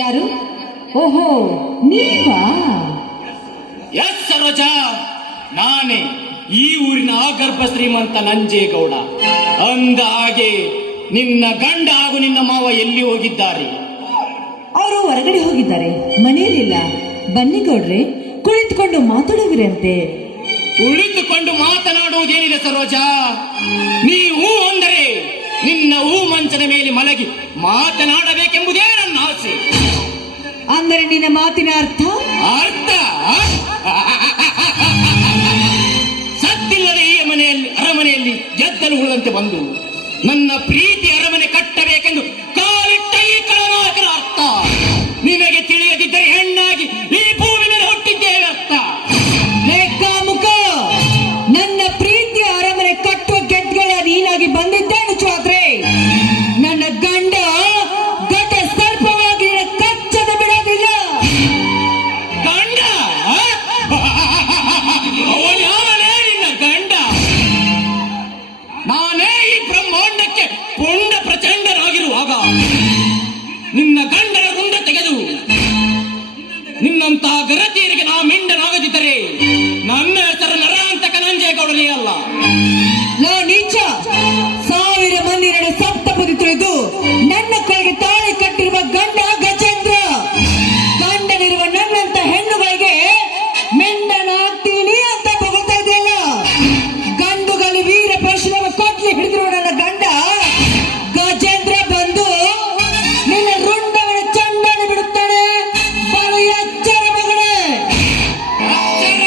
ಯಾರು? ಓಹೋ, ನೀವಾ? ಎಸ್ ಸರೋಜಾ, ನಾನೇ ಈ ಊರಿನ ಆಗರ್ಭ ಶ್ರೀಮಂತ ನಂಜೇಗೌಡ. ಅಂದ ಹಾಗೆ ನಿನ್ನ ಗಂಡ ಹಾಗೂ ನಿನ್ನ ಮಾವ ಎಲ್ಲಿ ಹೋಗಿದ್ದಾರೆ? ಅವರು ಹೊರಗಡೆ ಹೋಗಿದ್ದಾರೆ, ಮನೆಯಲ್ಲಿಲ್ಲ. ಬನ್ನಿ ಗೌಡ್ರೆ, ಕುಳಿತುಕೊಂಡು ಮಾತಾಡುವಿರಂತೆ. ಕುಳಿತುಕೊಂಡು ಮಾತನಾಡುವುದೇನಿದೆ ಸರೋಜಾ? ನೀವು ಅಂದರೆ ನಿನ್ನ ಹೂ ಮಂಚದ ಮೇಲೆ ಮಲಗಿ ಮಾತನಾಡಬೇಕೆಂಬುದೇ ನನ್ನ ಆಸೆ. ಅಂದರೆ ನಿನ್ನ ಮಾತಿನ ಅರ್ಥ? ಅರ್ಥ ಸತ್ತಿಲ್ಲದೆ ಈ ಅರಮನೆಯಲ್ಲಿ ಗೆದ್ದಲು ಉಳಿದಂತೆ ಬಂದು ನನ್ನ ಪ್ರೀತಿ ಅರಮನೆ ಕಟ್ಟಬೇಕೆಂದು ಕಾಲಿಟ್ಟ ಈ ಕಳನಾಯಕನ ಅರ್ಥ ನಿನಗೆ ತಿಳಿಯದಿದ್ದರೆ ಹೆಣ್ಣಾಗಿ ಈ ಭೂಮಿ ಮೇಲೆ ಹುಟ್ಟಿದ್ದೇವೆ ಅರ್ಥ. ಮುಖ, ನನ್ನ ಪ್ರೀತಿಯ ಅರಮನೆ ಕಟ್ಟುವ ಗೆದ್ದಗಳ ನೀನಾಗಿ ಬಂದಿದ್ದೇನು ಚೋದ್ರೆ? ನನ್ನ ಗಂಡ ಘಟ ಸರ್ಪವಾಗಿ ಕಚ್ಚದ ಬಿಡೋದಿಲ್ಲ. ಗಂಡ? ಅವನೇ ನಿನ್ನ ಗಂಡ? ನಾನೇ ಈ ಬ್ರಹ್ಮಾಂಡಕ್ಕೆ ಪುಂಡ ಪ್ರಚಂಡರಾಗಿರುವಾಗ ನಿನ್ನ ಗಂಡನ ರುಂಡ ತೆಗೆದು ನಿನ್ನಂತಹ ಗರತಿಯರಿಗೆ ನಾ ಮಿಂಡನಾಗದಿದ್ದರೆ ನನ್ನ ಹೆಸರು ನರಾಂತಕ ನಂಜೇಗೌಡನೇ ಅಲ್ಲ. ನೀಚ, 1000 ಮಂದಿ ನಡೆ ಸಪ್ತಪದಿ ತಿಳಿದು ನನ್ನ ಕೈಗೆ ತಾಳಿ ಕಟ್ಟಿರುವ ಗಂಡ ಗಜೇಂದ್ರ. ಗಂಡನಿರುವ ನನ್ನಂತ ಹೆಣ್ಣುಗಳಿಗೆ ಮೆಂಡನಾಗ್ತೀನಿ ಅಂತ ಬಗುತ್ತಾ ಇದೆಯಲ್ಲ. ಗಂಡುಗಲಿ ವೀರ ಪರಶುರಾಮ ಕೊಟ್ಲಿ ಹಿಡಿದಿರುವ ನನ್ನ ಗಂಡ ಗಜೇಂದ್ರ ಬಂದು ನಿನ್ನ ರುಂಡವನ ಚಂಡನ್ನು ಬಿಡುತ್ತಾನೆ. ಬಲು ಎಚ್ಚರ ಮಗನೇ. ಎಚ್ಚರ?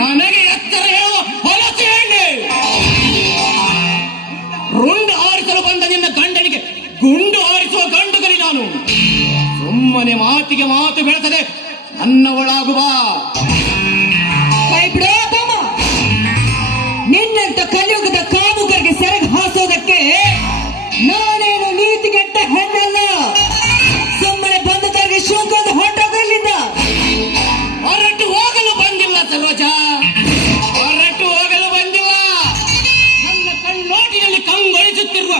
ನನಗೆ ಎಚ್ಚರ ಹೇಳುವ ಹೊಲಸು ಹೆಣ್ಣೆ. ರುಂಡ ಆರಿಸಲು ಬಂದ ನಿನ್ನ ಗಂಡನಿಗೆ ಗುಂಡು ಆರಿಸುವ ಗಂಡುಗಲಿ ನಾನು. ಸುಮ್ಮನೆ ಮಾತಿಗೆ ಮಾತು ಬೆಳೆಸದೆ ನನ್ನವಳಾಗುವ. ಕೈ ಬಿಡೋ ತಮ್ಮ. ನಿನ್ನಂತ ಕಲಿಯುಗದ ಕಾಮುಕರಿಗೆ ಸೆರಗು ಹಾಸೋದಕ್ಕೆ ನಾನೇನು ನೀತಿಗೆಟ್ಟ ಹೆಣ್ಣಲ್ಲ. ಸುಮ್ಮನೆ ಬಂದದವರಿಗೆ ಶೋಕದ ಹೊರಟೋಗಲಿಲ್ಲ. ಹೊರಟು ಹೋಗಲು ಬಂದಿಲ್ಲ ಸರೋಜಾ, ಹೊರಟು ಹೋಗಲು ಬಂದಿಲ್ಲ. ನನ್ನ ಕಣ್ಣೋಟಿನಲ್ಲಿ ಕಂಗೊಳಿಸುತ್ತಿರುವ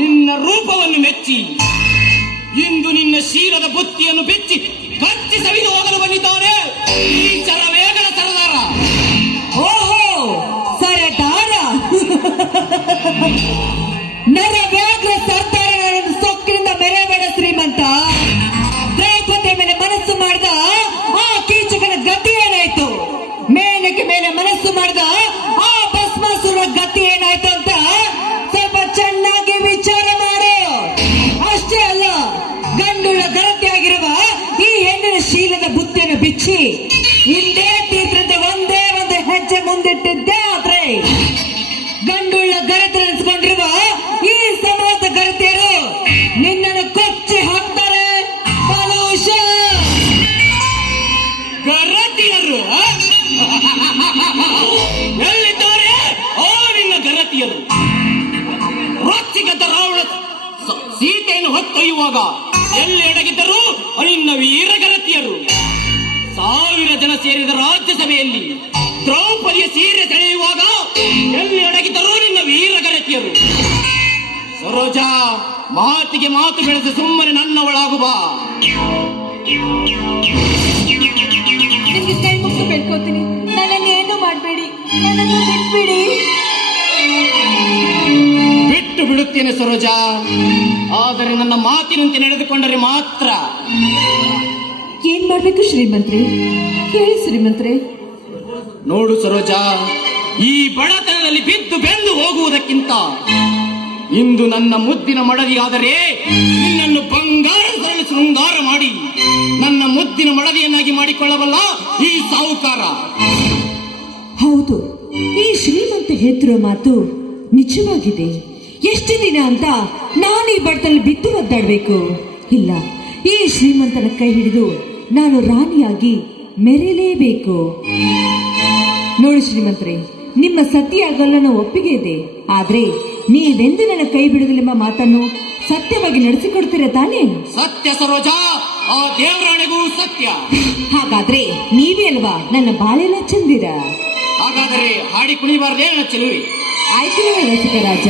ನಿನ್ನ ರೂಪವನ್ನು ಮೆಚ್ಚಿ ಇಂದು ನಿನ್ನ ಶೀಲದ ಬುತ್ತಿಯನ್ನು ಬೆಚ್ಚಿ ಕಚ್ಚಿ ಸವಿದು ಹೋಗಲು ಬಂದಿದ್ದಾನೆ ಈ ಶರವೇಗದ ಸರದಾರ. ಓಹೋ, ಸರದಾರ. ನರವ್ಯಾಘ್ರ ಸರ್ದಾರ ಸೊಕ್ಕಿನಿಂದ ಮೆರೆಬೇಡ ಶ್ರೀಮಂತ. ದ್ರೌಪದಿ ಮೇಲೆ ಮನಸ್ಸು ಮಾಡಿದ ಆ ಕೀಚಕನ ಗತಿ ಏನಾಯ್ತು? ಮೇನಕ್ಕೆ ಮೇಲೆ ಮನಸ್ಸು ಮಾಡಿದ ಆ ಭಸ್ಮಾಸುರ ಗತಿ ಏನಾಯ್ತು ಅಂತ ಸ್ವಲ್ಪ ಚೆನ್ನಾಗಿ ವಿಚಾರ ಮಾಡು. ಅಷ್ಟೇ ಅಲ್ಲ, ಗಂಡುಳ ಗರತಿಯಾಗಿರುವ ಈ ಹೆಣ್ಣಿನ ಶೀಲದ ಬುತ್ತಿಯನ್ನು ಬಿಚ್ಚಿ ಹಿಂದೆ ತೀರ್ಥದ ಒಂದೇ ಒಂದು ಹೆಜ್ಜೆ ಮುಂದಿಟ್ಟಿದ್ದೆ ಆದ್ರೆ ಗಂಡುಳ್ಳ ಗರತಿ ನೆನೆಸ್ಕೊಂಡಿರುವ ಈ ಸಮಾಜ ಗರತಿಯರು ನಿನ್ನನ್ನು ಕೊಚ್ಚಿ ಹಾಕ್ತಾರೆ. ಗರತಿಯರು ಎಲ್ಲಿದ್ದಾರೆ? ಓ ನಿನ್ನ ಗರತಿಯರು. ರೊಚ್ಚಿಗದ್ದ ರಾವಣ ಸೀತೆಯನ್ನು ಹೊತ್ತೊಯ್ಯುವಾಗ ಎಲ್ಲಿ ಅಡಗಿದ್ದರು ನಿನ್ನ ವೀರಗರತಿಯರು. 1000 ಜನ ಸೇರಿದ ರಾಜ್ಯಸಭೆಯಲ್ಲಿ ದ್ರೌಪದಿಯ ಸೀರೆ ಸೆಳೆಯುವಾಗ ಎಲ್ಲಿ ಅಡಗಿದ್ದರು ನಿನ್ನ ವೀರಗರತಿಯರು. ಸರೋಜಾ, ಮಾತಿಗೆ ಮಾತು ಬೆಳೆಸಿ ಸುಮ್ಮನೆ ನನ್ನವಳಾಗುವ. ನಿಮ್ಗೆ ಕೈ ಮುಗಿದು ಬೇಡ್ಕೋತೀನಿ, ನನ್ನನ್ನೇನು ಮಾಡಬೇಡಿ, ನನ್ನನ್ನು ಬಿಟ್ಬಿಡಿ. ಬಿಟ್ಟು ಬಿಡುತ್ತೇನೆ ಸರೋಜಾ, ಆದರೆ ನನ್ನ ಮಾತಿನಂತೆ ನಡೆದುಕೊಂಡರೆ ಮಾತ್ರ. ಏನ್ ಮಾಡ್ಬೇಕು ಶ್ರೀಮಂತ್ರಿ? ಹೇಳಿ ಶ್ರೀಮಂತ್ರಿ. ನೋಡು ಸರೋಜಾ, ಈ ಬಡತನದಲ್ಲಿ ಬಿದ್ದು ಬೆಂದು ಹೋಗುವುದಕ್ಕಿಂತ ಇಂದು ನನ್ನ ಮುದ್ದಿನ ಮಡದಿಯಾದರೆ ನಿನ್ನನ್ನು ಬಂಗಾರದಲ್ಲಿ ಶೃಂಗಾರ ಮಾಡಿ ನನ್ನ ಮುದ್ದಿನ ಮಡದಿಯನ್ನಾಗಿ ಮಾಡಿಕೊಳ್ಳಬಲ್ಲ ಈ ಸಾಹುಕಾರ. ಹೌದು, ಈ ಶ್ರೀಮಂತ ಹೇಳ್ತಿರೋ ಮಾತು ನಿಜವಾಗಿದೆ. ಎಷ್ಟು ದಿನ ಅಂತ ನಾನು ಈ ಬಡತನಲ್ಲಿ ಬಿದ್ದು ಒದ್ದಾಡಬೇಕು? ಇಲ್ಲ, ಈ ಶ್ರೀಮಂತನ ಕೈ ಹಿಡಿದು ನಾನು ರಾಣಿಯಾಗಿ ಮೆರೆಯಲೇಬೇಕು. ನೋಡಿ ಶ್ರೀಮಂತರೇ, ನಿಮ್ಮ ಸತಿಯಾಗಲ್ಲ ಒಪ್ಪಿಗೆ ಇದೆ. ಆದ್ರೆ ನೀವೆಂದು ನನ್ನ ಕೈ ಬಿಡುವುದಿಲ್ಲ ಮಾತನ್ನು ಸತ್ಯವಾಗಿ ನಡೆಸಿಕೊಡ್ತೀರ ತಾನೇ? ಸತ್ಯ ಸರೋಜಾ, ಆ ದೇವರಾಣೆಗೂ ಸತ್ಯ. ಹಾಗಾದ್ರೆ ನೀವೇ ಅಲ್ವಾ ನನ್ನ ಬಾಳೆಲ್ಲ ಚಂದಿರ? ಹಾಗಾದರೆ ಹಾಡಿ ಕುಣಿಬಾರ್ದೇ ನನ್ನ ಚೆಲುವೆ? ಆಯ್ತು ರಸಿಕ ರಾಜ.